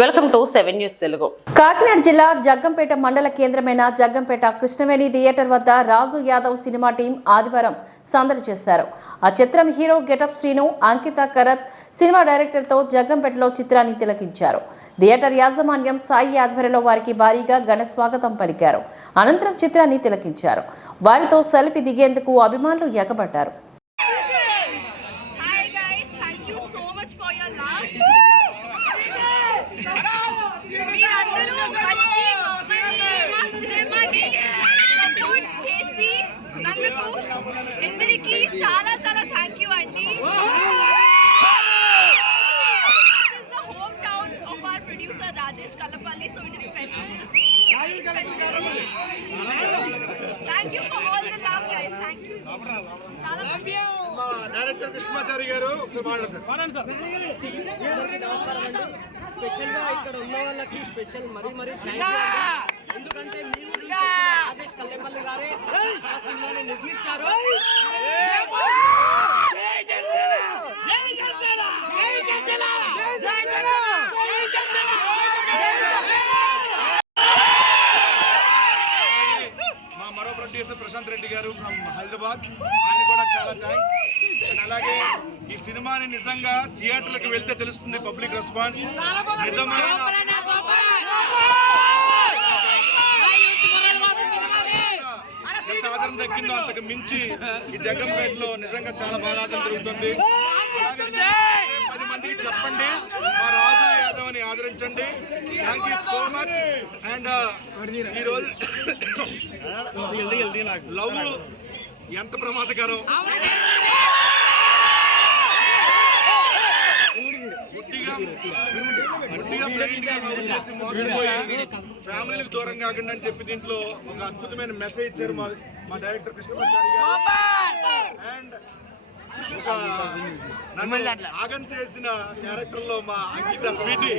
Welcome to seven news Telugu. Kakinada జిల్లా జగ్గంపేట మండల కేంద్రమైన జగ్గంపేట కృష్ణవేణి థియేటర్ వద్ద రాజు యాదవ్ సినిమా టీం ఆదివారం సందడి చేశారు. ఆ చిత్రం hero getup Srinu Ankita Kharat cinema డైరెక్టర్తో జగ్గంపేటలో చిత్రాన్ని తిలకించారు. థియేటర్ యాజమాన్యం సాయి ఆధ్వర్యంలో వారికి భారీగా ఘన స్వాగతం పలికారు. అనంతరం చిత్రాన్ని తిలకించారు. వారితో సెల్ఫీ దిగేందుకు అభిమానులు ఎగబడ్డారు. Producer Rajesh Kalapalli, so it is special to see. Thank you for all the love, guys. Thank you so much. చాలా మా డైరెక్టర్ కృష్ణమాచారి గారు ఒకసారి మాట్లాడతారు స్పెషల్గా ఇక్కడ ఉన్న వాళ్ళకి స్పెషల్ మరీ మరీ థ్యాంక్ యూ అండి. ఎందుకంటే మీ గురించి వచ్చిన రాజేష్ కల్లెపల్లి గారే ఆ సినిమాని నిర్మించారు మా మరో ప్రొడ్యూసర్ ప్రశాంత్ రెడ్డి గారు ఫ్రమ్ హైదరాబాద్. ఆయన కూడా చాలా థ్యాంక్స్ అండ్ అలాగే ఈ సినిమాని నిజంగా థియేటర్లకు వెళ్తే తెలుస్తుంది పబ్లిక్ రెస్పాన్స్. నిజమైన ఆదరణ దక్కిందో అంతకు మించి ఈ జగంపేటలో నిజంగా చాలా బాగా ఆదరణ జరుగుతుంది పది మందికి చెప్పండి. మా రాజు యాదవ్ అని ఆదరించండి. Thank you so much and ఈ రోజు లవ్ ఎంత ప్రమాదకరం. గుడ్డిగా గుడ్డిగా blind గా love చేసి మోసపోయి ఫ్యామిలీకి దూరం కాకుండా అని చెప్పి దీంట్లో ఒక అద్భుతమైన మెసేజ్ ఇచ్చారు మా మా డైరెక్టర్ కృష్ణమాచారి గారు. అండ్ నన్ను ఆగం చేసిన క్యారెక్టర్లో మా అంకిత స్వీటీ.